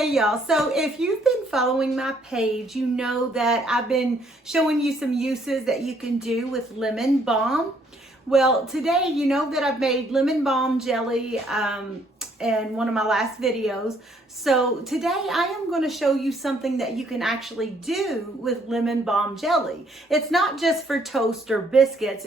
Hey y'all, so if you've been following my page, you know that I've been showing you some uses that you can do with lemon balm. Well, today you know that I've made lemon balm jelly in one of my last videos. So today I am going to show you something that you can actually do with lemon balm jelly. It's not just for toast or biscuits.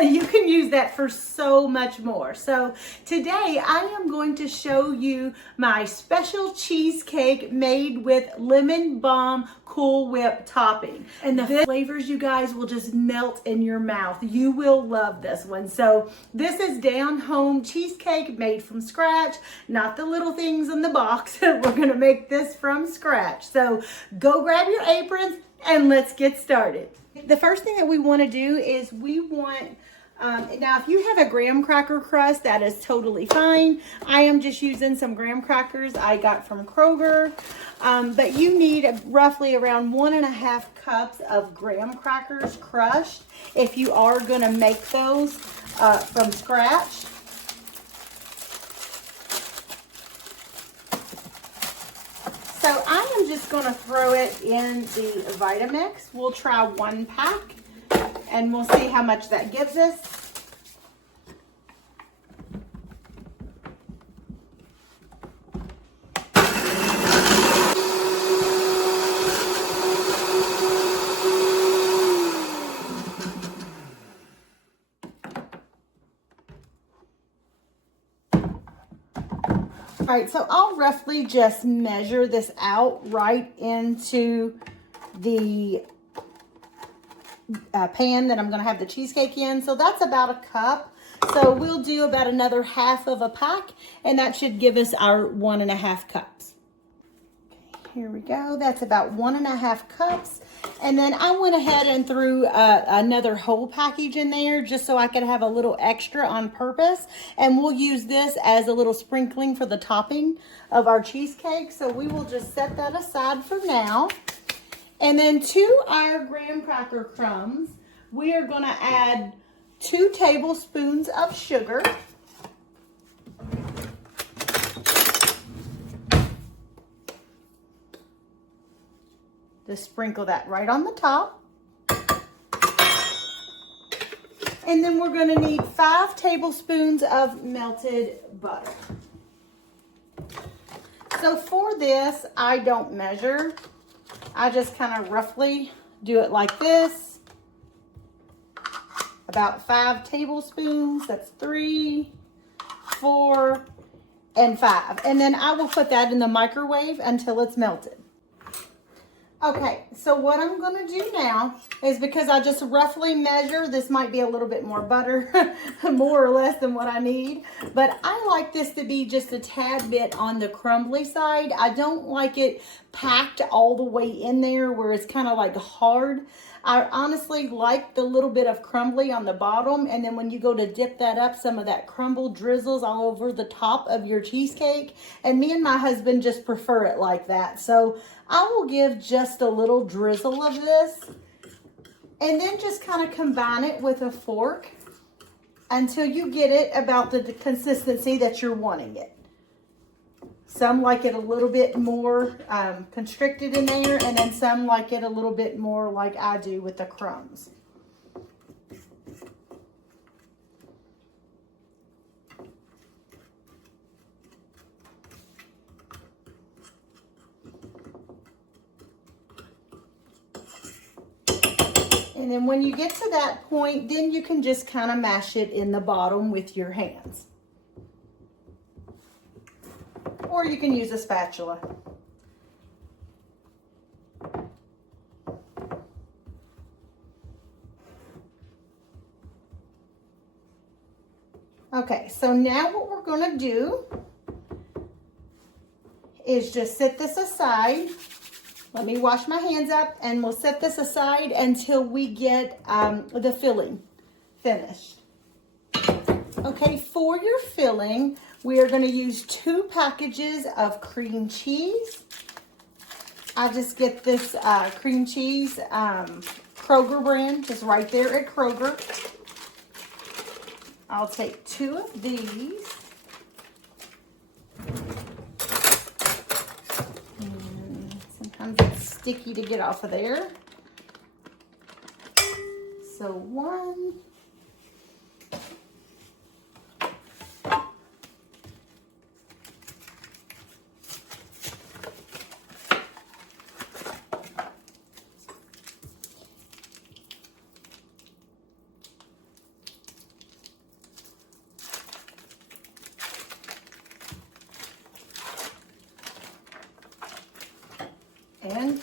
You can use that for so much more. So today I am going to show you my special cheesecake made with lemon balm Cool Whip topping. And the flavors, you guys, will just melt in your mouth. You will love this one. So this is down home cheesecake made from scratch, not the little things in the box. We're going to make this from scratch. So go grab your aprons and let's get started. The first thing that we want to do is we want, now if you have a graham cracker crust, that is totally fine. I am just using some graham crackers I got from Kroger, but you need roughly around 1.5 cups of graham crackers crushed if you are going to make those from scratch. So I am just going to throw it in the Vitamix. We'll try 1 pack and we'll see how much that gives us. All right, so I'll roughly just measure this out right into the pan that I'm going to have the cheesecake in. So that's about a cup. So we'll do about another 1/2 of a pack, and that should give us our 1.5 cups. Okay, here we go. That's about 1.5 cups. And then I went ahead and threw another whole package in there just so I could have a little extra on purpose. And we'll use this as a little sprinkling for the topping of our cheesecake. So we will just set that aside for now. And then to our graham cracker crumbs, we are going to add 2 tablespoons of sugar. Just sprinkle that right on the top. And then we're going to need 5 tablespoons of melted butter. So for this, I don't measure. I just kind of roughly do it like this. About 5 tablespoons. That's 3, 4, and 5. And then I will put that in the microwave until it's melted. Okay, so what I'm going to do now is, because I just roughly measure, this might be a little bit more butter, more or less than what I need, but I like this to be just a tad bit on the crumbly side. I don't like it packed all the way in there where it's kind of like hard. I honestly like the little bit of crumbly on the bottom, and then when you go to dip that up, some of that crumble drizzles all over the top of your cheesecake, and me and my husband just prefer it like that. So I will give just a little drizzle of this, and then just kind of combine it with a fork until you get it about the consistency that you're wanting it. Some like it a little bit more constricted in there, and then some like it a little bit more like I do with the crumbs. And then when you get to that point, then you can just kind of mash it in the bottom with your hands. Or you can use a spatula. Okay, so now what we're going to do is just set this aside. Let me wash my hands up, and we'll set this aside until we get the filling finished. Okay, for your filling, we are going to use 2 packages of cream cheese. I just get this cream cheese Kroger brand, just right there at Kroger. I'll take 2 of these. sticky to get off of there. So one. And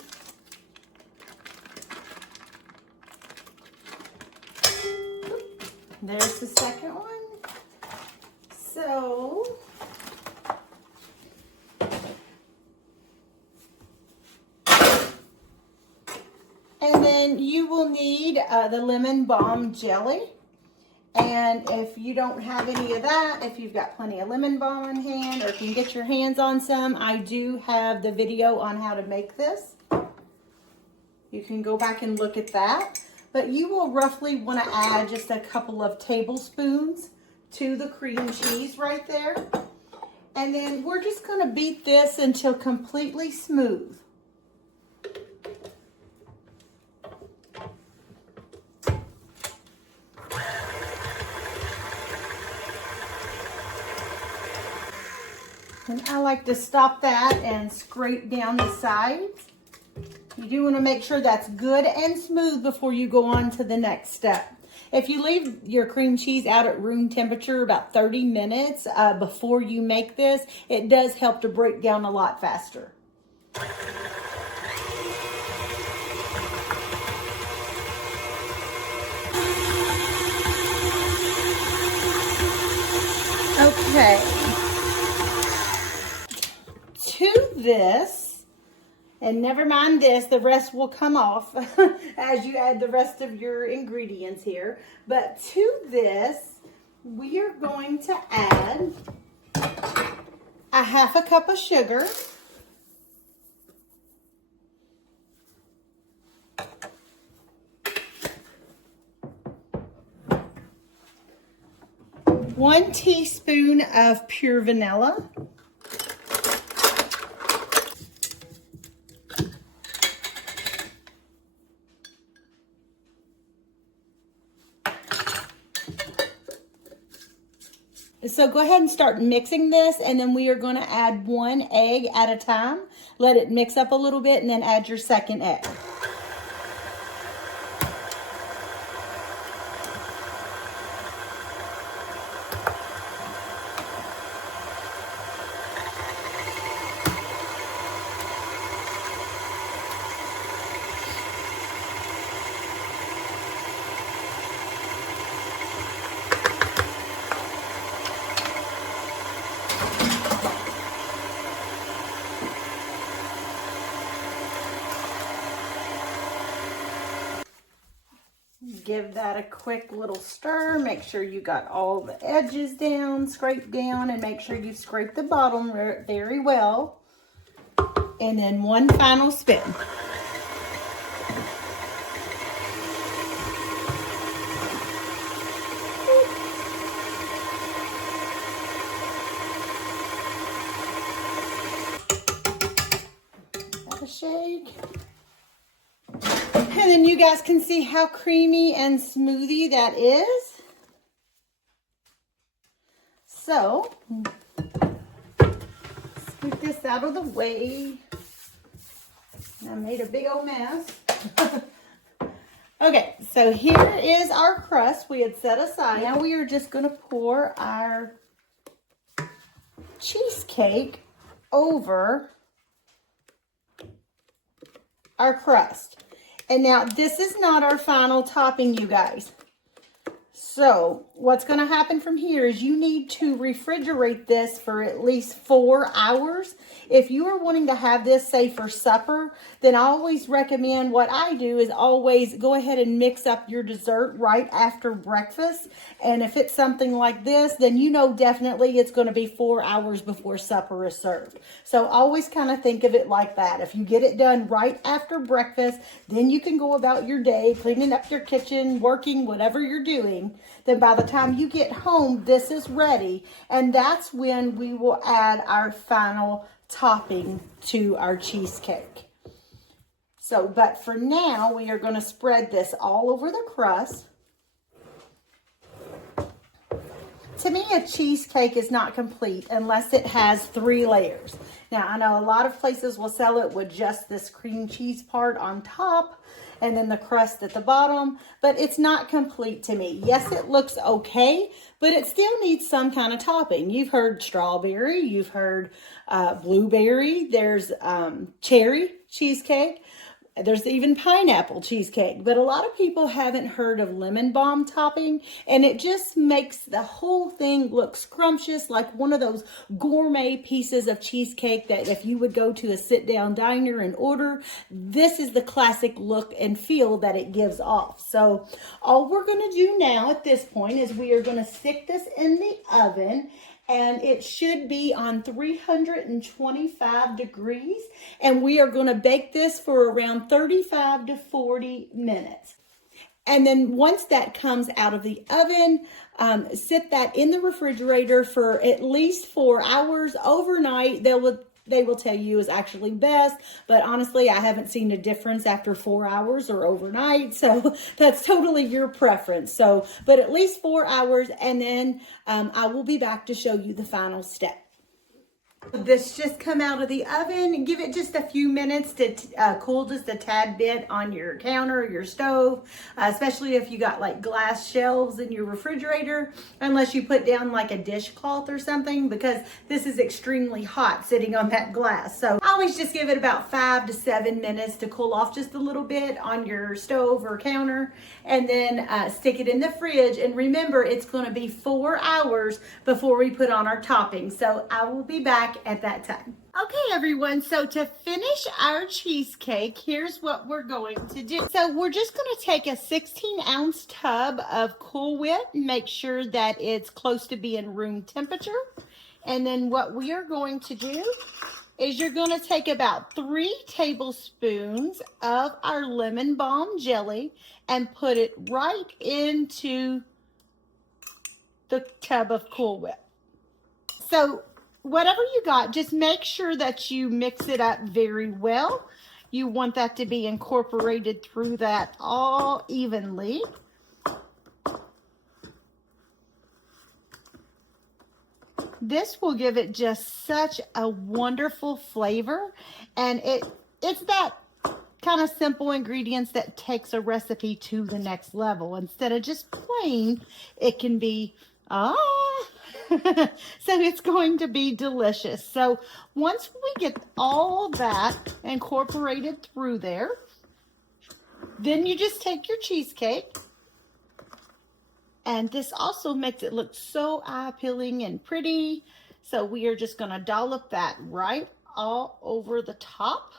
there's the second one. So and then you will need the lemon balm jelly. And if you don't have any of that, if you've got plenty of lemon balm in hand or if you can get your hands on some, I do have the video on how to make this. You can go back and look at that. But you will roughly want to add just a couple of tablespoons to the cream cheese right there. And then we're just going to beat this until completely smooth. And I like to stop that and scrape down the sides. You do want to make sure that's good and smooth before you go on to the next step. If you leave your cream cheese out at room temperature about 30 minutes before you make this, it does help to break down a lot faster. Okay. To this, and never mind this, the rest will come off as you add the rest of your ingredients here. But to this, we are going to add a half a cup of sugar, one teaspoon of pure vanilla, so go ahead and start mixing this, and then we are going to add one egg at a time. Let it mix up a little bit, and then add your second egg. Give that a quick little stir. Make sure you got all the edges down, scrape down, and make sure you scrape the bottom very well. And then one final spin. Have a shake. And then you guys can see how creamy and smoothie that is. So, scoop this out of the way. I made a big old mess. Okay, so here is our crust we had set aside. Now we are just going to pour our cheesecake over our crust. And now this is not our final topping, you guys. So what's going to happen from here is you need to refrigerate this for at least 4 hours. If you are wanting to have this, say, for supper, then I always recommend, what I do is always go ahead and mix up your dessert right after breakfast. And if it's something like this, then you know definitely it's going to be 4 hours before supper is served. So always kind of think of it like that. If you get it done right after breakfast, then you can go about your day, cleaning up your kitchen, working, whatever you're doing. Then by the time you get home, this is ready. And that's when we will add our final topping to our cheesecake. So, but for now, we are going to spread this all over the crust. To me, a cheesecake is not complete unless it has 3 layers. Now, I know a lot of places will sell it with just this cream cheese part on top and then the crust at the bottom, but it's not complete to me. Yes, it looks okay, but it still needs some kind of topping. You've heard strawberry, you've heard blueberry, there's cherry cheesecake. There's even pineapple cheesecake, but a lot of people haven't heard of lemon balm topping, and it just makes the whole thing look scrumptious, like one of those gourmet pieces of cheesecake that if you would go to a sit-down diner and order, this is the classic look and feel that it gives off. So all we're going to do now at this point is we are going to stick this in the oven, and it should be on 325 degrees. And we are going to bake this for around 35 to 40 minutes. And then once that comes out of the oven, sit that in the refrigerator for at least 4 hours overnight. They will tell you is actually best, but honestly, I haven't seen a difference after 4 hours or overnight, so that's totally your preference. So, but at least 4 hours, and then I will be back to show you the final step. This just come out of the oven. Give it just a few minutes to cool just a tad bit on your counter or your stove, especially if you got like glass shelves in your refrigerator, unless you put down like a dishcloth or something, because this is extremely hot sitting on that glass. So I always just give it about 5 to 7 minutes to cool off just a little bit on your stove or counter, and then stick it in the fridge. And remember, it's going to be 4 hours before we put on our topping. So I will be back at that time. Okay, everyone, so to finish our cheesecake, here's what we're going to do. So we're just going to take a 16-ounce tub of Cool Whip, make sure that it's close to being room temperature. And then what we are going to do is you're going to take about 3 tablespoons of our lemon balm jelly and put it right into the tub of Cool Whip. So whatever you got, just make sure that you mix it up very well. You want that to be incorporated through that all evenly. This will give it just such a wonderful flavor, and it's that kind of simple ingredients that takes a recipe to the next level. Instead of just plain, it can be so it's going to be delicious. So once we get all that incorporated through there, then you just take your cheesecake, and this also makes it look so eye-appealing and pretty. So we are just going to dollop that right all over the top,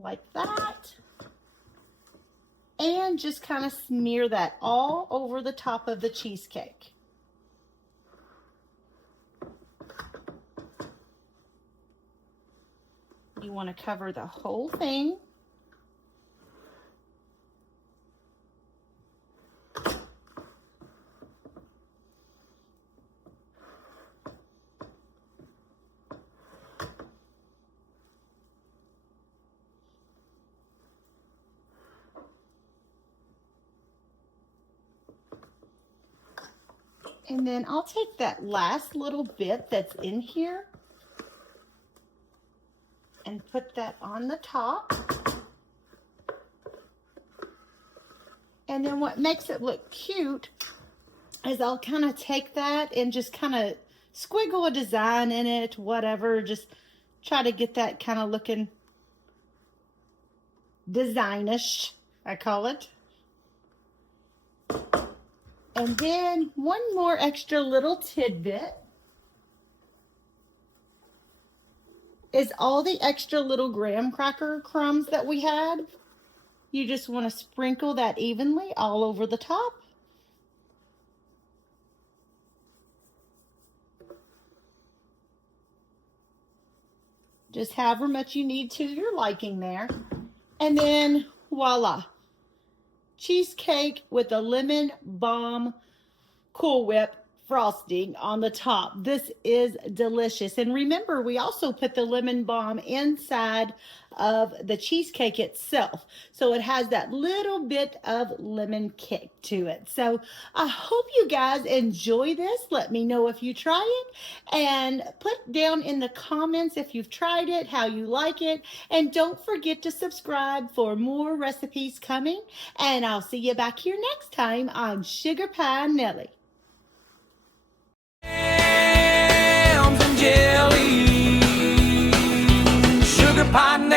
like that. And just kind of smear that all over the top of the cheesecake. You want to cover the whole thing. And then I'll take that last little bit that's in here and put that on the top. And then what makes it look cute is I'll kind of take that and just kind of squiggle a design in it, whatever. Just try to get that kind of looking designish, I call it. And then one more extra little tidbit is all the extra little graham cracker crumbs that we had. You just want to sprinkle that evenly all over the top. Just however much you need to your liking there. And then voila. Cheesecake with a lemon balm Cool Whip frosting on the top. This is delicious. And remember, we also put the lemon balm inside of the cheesecake itself, so it has that little bit of lemon kick to it. So I hope you guys enjoy this. Let me know if you try it, and put down in the comments if you've tried it, how you like it, and don't forget to subscribe for more recipes coming. And I'll see you back here next time on Sugarpienellie. Jams and jelly, sugar pie.